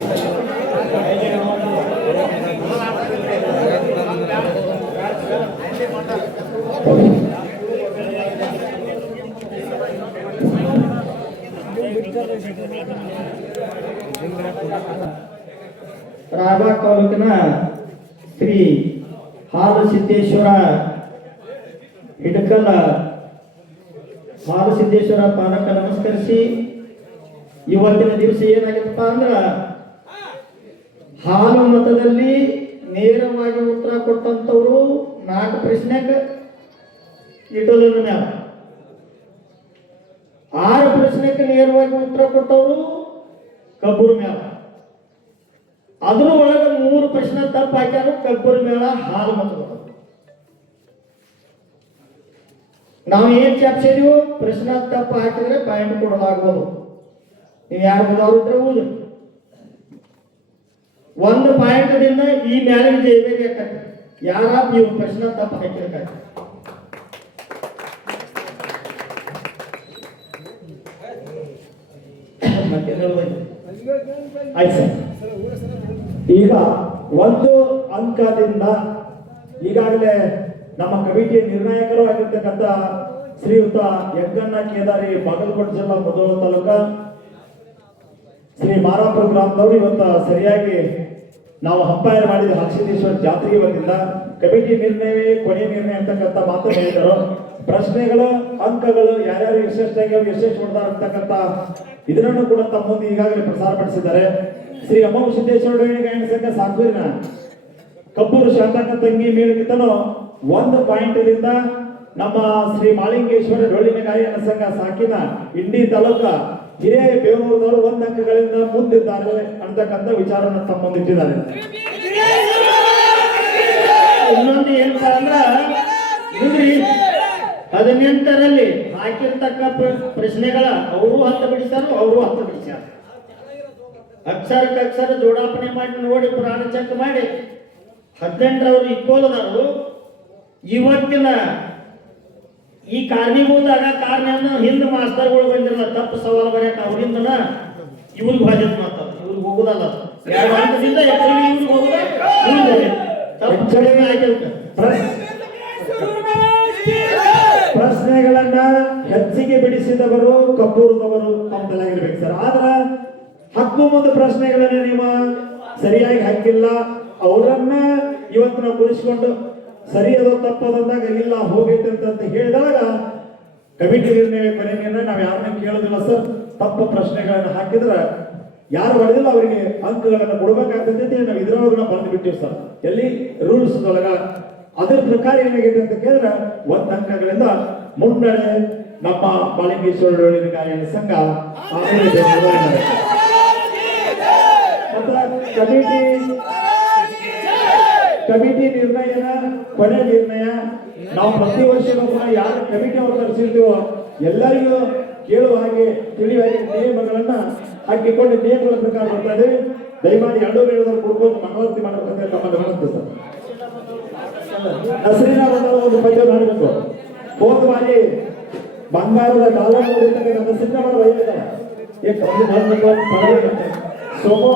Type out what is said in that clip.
ರಾಯಬಾಗ ತಾಲೂಕಿನ ಶ್ರೀ ಹಾಲಸಿದ್ದೇಶ್ವರ ಹಿಡಕಲ ಹಾಲಸಿದ್ದೇಶ್ವರ ಪಾದಕ ನಮಸ್ಕರಿಸಿ ಇವತ್ತಿನ ದಿವಸ ಏನಾಗಿತ್ತಪ್ಪ ಅಂದ್ರ ಹಾಲು ಮತದಲ್ಲಿ ನೇರವಾಗಿ ಉತ್ತರ ಕೊಟ್ಟಂತವ್ರು 4 ಪ್ರಶ್ನೆಗೆ ಇಟೋಲಿನ ಮ್ಯಾಲ, 6 ಪ್ರಶ್ನೆಗೆ ನೇರವಾಗಿ ಉತ್ತರ ಕೊಟ್ಟವರು ಕಬ್ಬೂರು ಮ್ಯಾಲ, ಅದ್ರ ಒಳಗೆ 3 ಪ್ರಶ್ನೆ ತಪ್ಪು ಹಾಕ್ಯಾರು ಕಬ್ಬೂರು ಮೇಳ ಹಾಲು ಮತಗಳು. ನಾವು ಏನ್ ಚಾಪ್ಸಿದೀವೋ ಪ್ರಶ್ನೆ ತಪ್ಪು ಹಾಕಿದ್ರೆ ಪಾಯಿಂಟ್ ಕೊಡಲಾಗ್ಬೋದು. ನೀವು ಯಾರು ಓದೋರು ಇದ್ರೆ ಓದು, 1 ಪಾಯಿಂಟ್ದಿಂದ ಈ ಮ್ಯಾಲಿನ ಜೈಬೇಕಾಗ್ತದೆ. ಯಾರ ನೀವು ಪ್ರಶ್ನೆ ತಪ್ಪು ಹಾಕಿರ್ಬೇಕು. ಆಯ್ತು ಸರ್, ಈಗ 1 ಅಂಕದಿಂದ ಈಗಾಗಲೇ ನಮ್ಮ ಕಮಿಟಿಯ ನಿರ್ಣಾಯಕರು ಆಗಿರ್ತಕ್ಕಂಥ ಶ್ರೀಯುತ ಯಜ್ಞಣ್ಣ ಕೇದಾರಿ, ಬಾಗಲಕೋಟೆ ಜಿಲ್ಲಾ ಮುಧೋಳ ತಾಲೂಕ ಶ್ರೀ ಮಾರಾಪುರ ಗ್ರಾಮದವರು ಇವತ್ತು ಸರಿಯಾಗಿ ನಾವು ಅಂಪೈರ್ ಮಾಡಿದ ಹಾಲಸಿದ್ದೇಶ್ವರ ಜಾತ್ರೆಗೆ ಬಂದಿಲ್ಲ. ಕಮಿಟಿ ನಿರ್ಣಯವೇ ಕೊನೆಯ ನಿರ್ಣಯ ಅಂತಕ್ಕಂಥ ಮಾತು ಹೇಳಿದರು. ಪ್ರಶ್ನೆಗಳು, ಅಂಕಗಳು ಯಾರ್ಯಾರು ಯಶಸ್ಸಾಗಿ ವಿಶೇಷ ಹೊಡೆದಾರ ಅಂತಕ್ಕಂಥ ಇದನ್ನು ಕೂಡ ತಮ್ಮ ಮುಂದೆ ಈಗಾಗಲೇ ಪ್ರಸಾರಪಡಿಸಿದ್ದಾರೆ. ಶ್ರೀ ಅಮ್ಮವ ಸಿದ್ದೇಶ್ವರ ಗಾಯನ ಸಂಘ ಸಾಕೂರಿನ ಕಬ್ಬೂರು ಶಾಂತಕ್ಕ ತಂಗಿ ಮೇಳಕಿತನು 1 ಪಾಯಿಂಟ್ನಿಂದ ನಮ್ಮ ಶ್ರೀ ಮಾಳಿಂಗೇಶ್ವರ ಡೊಳ್ಳಿನ ಗಾಯನ ಸಂಘ ಸಾಕಿನ ಇಂಡಿ ತಾಲೂಕ ಹಿರಿಯ ಬೇವೂರದವರು 1 ಅಂಕಗಳಿಂದ ಮುಂದಿದ್ದಾರೆ ಅಂತಕ್ಕಂಥ ವಿಚಾರವನ್ನು ತಮ್ಮ ಮುಂದಿಟ್ಟಿದ್ದಾರೆ. ಇನ್ನೊಂದು ಏನಪ್ಪ ಅಂದ್ರ 18ರಲ್ಲಿ ಹಾಕಿರ್ತಕ್ಕ ಪ್ರಶ್ನೆಗಳ ಅವರು 10 ಬಿಡಿಸ್ಯಾರು, ಅವರು 10 ಬಿಡಿಸ್ಯಾರ. ಅಕ್ಷರ ಜೋಡಾಪಣೆ ಮಾಡಿ ನೋಡಿ ಪ್ರಾಣ ಚೆಕ್ ಮಾಡಿ 18ರವರು ಇಕ್ಕೋಲದವರು ಇವತ್ತಿನ ಈ ಕಾರಣೀಭೂತಾಗ ಕಾರಣ ಹಿಂದೆ ಮಾಸ್ತರ್ಗಳು ಬಂದಿರಲ್ಲ ತಪ್ಪು ಸವಾಲು ಬರೆಯಕ ಅವರಿಂದನ ಇವ್ರಿಗೆ ಬಾಧ್ಯತೆ ಮಾಡ್ತಾರೆ. ಇವ್ರಿಗೆ ಹೋಗುದಲ್ಲ, 2 ಹಂತದಿಂದ ಇವ್ರಿಗೆ ಹೋಗುದ ಪ್ರಶ್ನೆಗಳನ್ನ ಹೆಚ್ಚಿಗೆ ಬಿಡಿಸಿದವರು ಕಬ್ಬೂರದವರು ತಮ್ಮ ತಲೆಗಿರ್ಬೇಕು ಸರ್. ಆದ್ರ 13 ಪ್ರಶ್ನೆಗಳನ್ನ ನೀವು ಸರಿಯಾಗಿ ಹಾಕಿಲ್ಲ, ಅವರನ್ನ ಇವತ್ತು ನಾವು ಕುಳಿಸ್ಕೊಂಡು ಸರಿಯಾದ ತಪ್ಪದಂದಾಗ ಇಲ್ಲ ಹೋಗೈತೆ ಅಂತ ಹೇಳಿದಾಗ ಕಮಿಟಿ ನಿರ್ಣಯ ಕೊನೆ ನಿರ್ಣಯ ನಾವು ಯಾರನ್ನ ಕೇಳೋದಿಲ್ಲ ಸರ್. ತಪ್ಪು ಪ್ರಶ್ನೆಗಳನ್ನ ಹಾಕಿದ್ರೆ ಯಾರು ಹೊಡೆದಿಲ್ಲ ಅವರಿಗೆ ಅಂಕಗಳನ್ನು ಕೊಡಬೇಕಾಗ್ತದೆ ಅಂತ ನಾವು ಇದ್ರೊಳಗೆ ನಾವು ಬಂದು ಬಿಟ್ಟಿವಿ ಸರ್. ಎಲ್ಲಿ ರೂಲ್ಸ್ ಒಳಗ ಅದ್ರ ಪ್ರಕಾರ ಏನಾಗಿದೆ ಅಂತ ಕೇಳಿದ್ರೆ 1 ಅಂಕಗಳಿಂದ ಮುನ್ನಡೆ ನಮ್ಮ ಮಾಳಿಂಗೇಶ್ವರ ಡೊಳ್ಳಿನ ಗಾಯನ ಸಂಘ. ಕಮಿಟಿ ನಿರ್ಣಯನ ಕೊನೆ ನಿರ್ಣಯ ನಾವು ಪ್ರತಿ ವರ್ಷವೂ ಕೂಡ ಯಾರು ಕಮಿಟಿ ಅವರು ಕರೆಸಿರ್ತೀವೋ ಎಲ್ಲರಿಗೂ ಕೇಳುವ ಹಾಗೆ ತಿಳಿಯುವ ಹಾಗೆ ನಿಯಮಗಳನ್ನ ಹಾಕಿಕೊಂಡು ನಿಯಮಗಳ ಪ್ರಕಾರ ಬರ್ತಾ ಇದ್ದೇವೆ. ದಯಮಾಡಿ 2 ವೇಳೆದಲ್ಲಿ ಕೊಡ್ಕೊಂಡು ಮಂಗಳಾರತಿ ಮಾಡಬೇಕಂತ ತಮ್ಮಲ್ಲಿ ವಿನಂತಿ ಸರ್. ನಸರಿನ ಒಂದು ಪದ್ಯ ಮಾಡಬೇಕು. ಹೋದ ಬಾರಿ ಬಂಗಾರದ ಡಾಲರ್ ನಸರಿನ ಸೋಮೋ